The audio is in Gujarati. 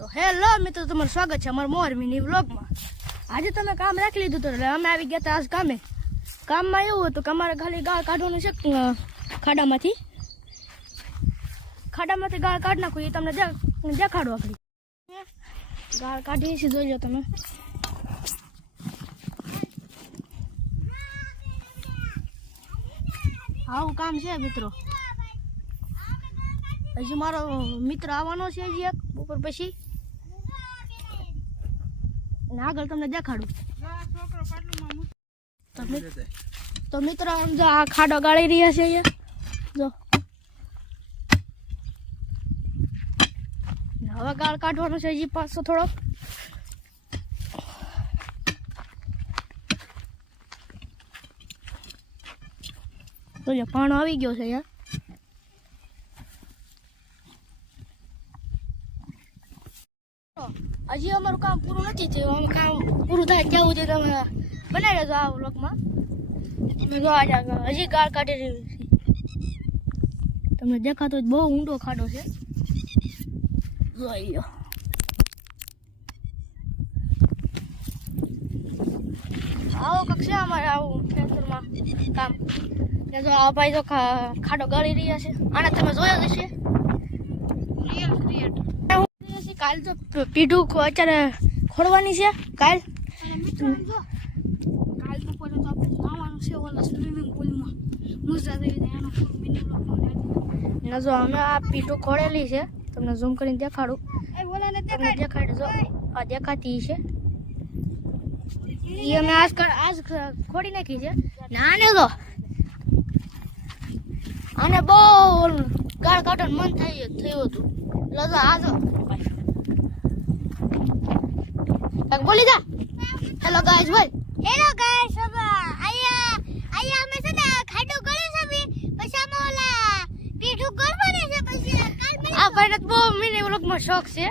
તો હેલો મિત્રો, તમારું સ્વાગત છે અમારા મોર મિની વ્લોગમાં. આજે તમે કામ રાખી લીધું હતું એટલે અમે આવી ગયા હતા આજ કામે. કામમાં એવું હતું કે અમારે ખાલી ગાળ કાઢવાનું છે ખાડામાંથી ગાળ કાઢ નાખું, એ તમને દેખાડો. આપણી ગાળ કાઢીએ છીએ, જોઈ લો તમે. આવું કામ છે મિત્રો. હજી મારો મિત્ર આવવાનો છે હજી એક બપોર પછી, આગળ તમને દેખાડું. તો મિત્ર જો આ ખાડો ગાળી રહ્યા છે અહીંયા જો. હવે ગાળ કાઢવાનો છે હજી પાછો થોડોક. તો પાણો આવી ગયો છે અહીંયા. હજી અમારું કામ પૂરું નથી થયું. અમે કામ પૂરું થાય કેવું છે તમે બનાવી લેજો આ વ્લોગમાં. હજી ગાળ કાઢી રહ્યું છે, તમને દેખાતો જ બહુ ઊંડો ખાડો છે. જોઈ લો. આવો કક્ષ છે અમારે આવું ખેતરમાં કામ. જો આ ભાઈ જો ખાડો ગાળી રહ્યા છે. આને તમે જોયો હશે. કાલ તો પીઢું અત્યારે ખોડવાની છે. કાલ તો આપણે નાવાનું છે ઓલા સ્વિમિંગ પુલમાં. જો અમે આ પીઢું ખોડેલી છે, તમને ઝૂમ કરીને દેખાડું. તમને દેખાડજો, આ દેખાતી છે એ અમે આજ ખોડી નાખી છે. આને તો આને બહુ ગાળ કાઢવાનું મન થયું હતું. લજો આજો બોલી જા. હેલો ગાઈસ બોલ. હેલો ગાઈસ, આયા અમે છે ને ખાડો કર્યો છે પછી આમાં ઓલા પીઠું કરવાની છે. પછી કાલ આ ભાઈને બહુ મિની વ્લોગમાં શોખ છે.